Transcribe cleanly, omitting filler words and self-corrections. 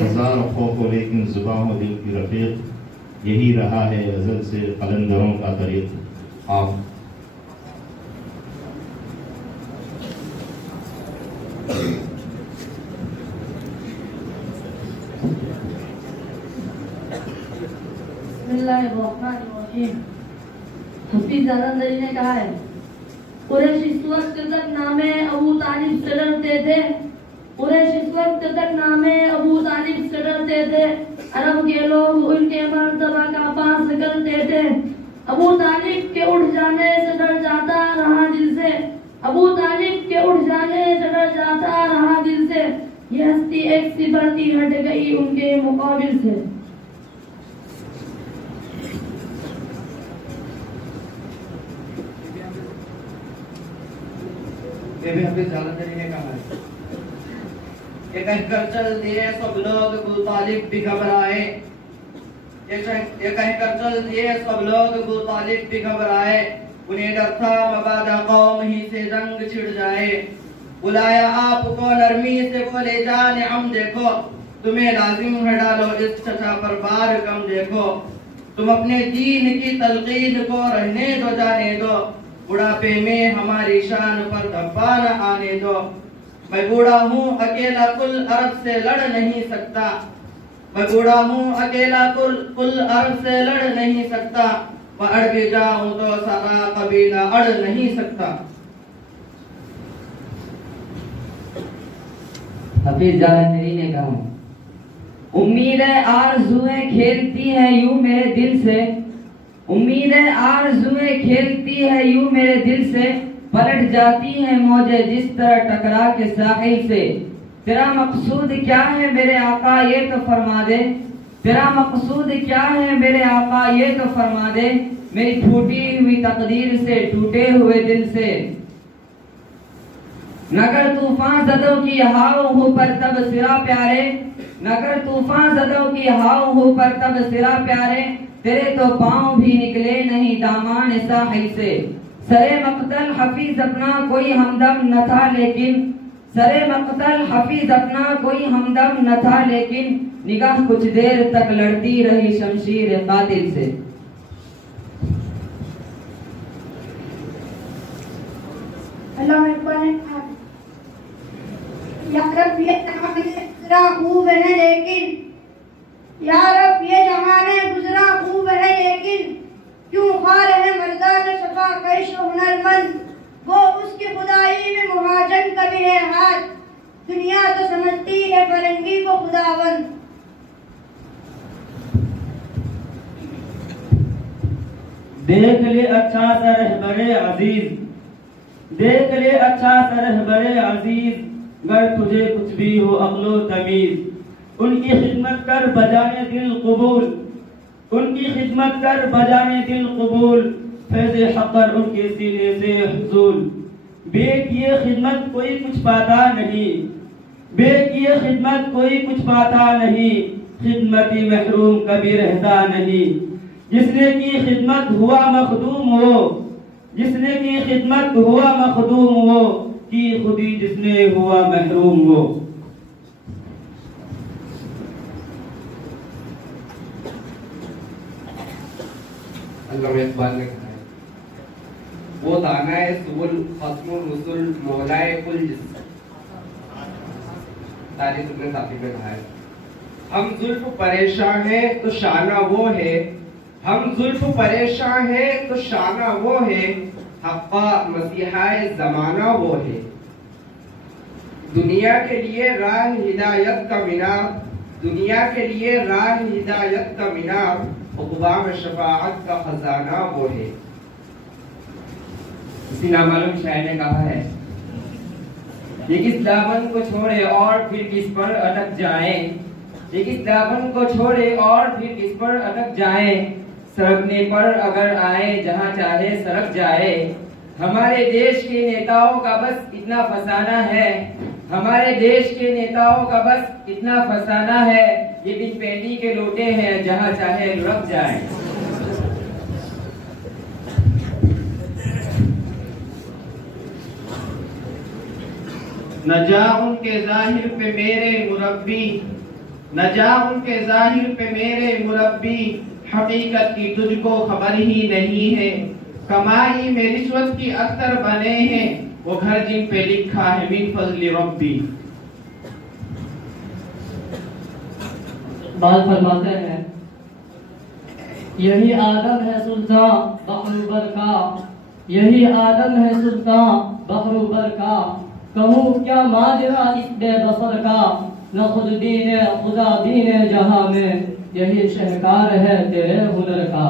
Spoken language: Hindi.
हजार खौफ हो लेकिन जुबां हो दिल की रफीक, यही रहा है अज़ल से कलंदरों का तरीक़। आप हफीज़ जालंधरी ने कहा है, कुरैश इस वक्त तक नामे अबू तालिब से डरते थे, कुरैश इस वक्त तक नामे अबू तालिब से डरते थे, अरब के लोग उनके मर्तबा का पास करते थे। अबू तालिब के उठ जाने से डर जाता रहा दिल से, अबू तालिब के उठ जाने से डर जाता रहा दिल से, ये हस्ती एक सी बढ़ती हट गई उनके मुकाबिल से। ये भी हफीज़ जालंधरी ने कहा है, ये कहकर चल दिए सब लोग अबू तालिब भी घबराए, ये कहकर चल दिए सब लोग अबू तालिब भी घबराए, उन्हें डर था मबादा कौम ही से जंग छिड़ जाए। बुलाया आपको नरमी से बोले जाने हम देखो, तुम्हें लाजिम है डालो इस चचा पर बार कम देखो, तुम अपने दीन की तलकीन को रहने दो जाने दो, बुढ़ापे में हमारी शान पर धब्बा न आने दो। मैं बूढ़ा हूँ अकेला कुल अरब से लड़ नहीं सकता, मैं बूढ़ा हूँ अकेला कुल अरब से लड़ नहीं सकता, मैं अड़ भी जाऊं तो सारा कबीला अड़ नहीं सकता। हफीज़ जालंधरी ने कहा, उम्मीदें आरज़ुएं खेलती है यूं मेरे दिल से, उम्मीदें आरज़ुएं खेलती है यूं मेरे दिल से, पलट जाती है मौजें जिस तरह टकरा के साहिल से। तेरा मकसूद क्या है मेरे आका ये तो फरमा दे, तेरा मकसूद क्या है मेरे आका ये तो फरमा दे, मेरी टूटी हुई तकदीर से टूटे हुए दिल से। नगर तूफान ज़दों की हाव हो पर तब सिरा प्यारे, नगर तूफान ज़दों की हाव हो पर तब सिरा प्यारे, तेरे तो पाँव भी निकले नहीं दामान साहिल से। सरे मक्तल हफीज अपना कोई हमदम न था लेकिन, सरे मक्तल हफीज अपना कोई हमदम न था लेकिन, निगाह कुछ देर तक लड़ती रही शमशीर कातिल से। अल्लाह या रब ये गुजरा खूब है लेकिन, या रब ये जमाने गुजरा खूब है लेकिन, क्यों खार है मर्दान सफा कैश हुनरमंद, वो उसकी खुदाई में मुहाजन कभी है हाथ, दुनिया तो समझती है फरंगी को खुदावंद। देख ले अच्छा सा रहबरे अजीज, देख ले अच्छा सा रहबरे अजीज, गर तुझे कुछ भी हो अक्लो तमीज, उनकी खिदमत कर बजाने दिल कबूल, उनकी खिदमत कर बजाने दिल कबूल, फैज़े हक़र उनके सीने से हुज़ूल। बेकिए खिदमत कोई कुछ पाता नहीं, बेकिए खिदमत कोई कुछ पाता नहीं, खिदमती महरूम कभी रहता नहीं। जिसने की खिदमत हुआ मखदूम हो, जिसने की खिदमत हुआ मखदूम हो, कि खुदी जिसने हुआ महरूम हो। अल्लामा इकबाल ने कहा है, वो दानाए सुबुल खत्मुर रुसुल मौलाए कुल जिस्म, तारीख अपने साथी में कहा है, हम जुल्फ परेशान है तो शाना वो है, हम जुल्फ परेशान है तो शाना वो है, हक्का मसीहाए जमाना वो है। दुनिया के लिए राह हिदायत का मीनार, दुनिया के लिए राह हिदायत का मीनार, उक़बा में शफाअत का खजाना वो है। किसी नामालूम शायर ने कहा है, ये किस दामन को छोड़े और फिर किस पर अटक जाए, ये किस दामन को छोड़े और फिर किस पर अटक जाए, सरकने पर अगर आए जहां चाहे सरक जाए। हमारे देश के नेताओं का बस इतना फसाना है, हमारे देश के नेताओं का बस इतना फसाना है, ये बिन पेटी के लोटे हैं जहां चाहे लुढ़क जाए। न जा उनके जाहिर पे मेरे मुरब्बी, न जा उनके जाहिर पे मेरे मुरब्बी, हकीकत की तुझको खबर ही नहीं है। कमाई में रिश्वत की अख्तर बने हैं वो घर जिन पे लिखा है मिन फजली रब्बी। बात फरमाते हैं, यही आदम है सुल्तान बहरुबर का, यही आदम है सुल्तान बहरुबर का, कहूँ क्या माजरा इस बेबसर का, न खुद दीन खुदा दीन जहां में, यही शहकार है तेरे हुनर का।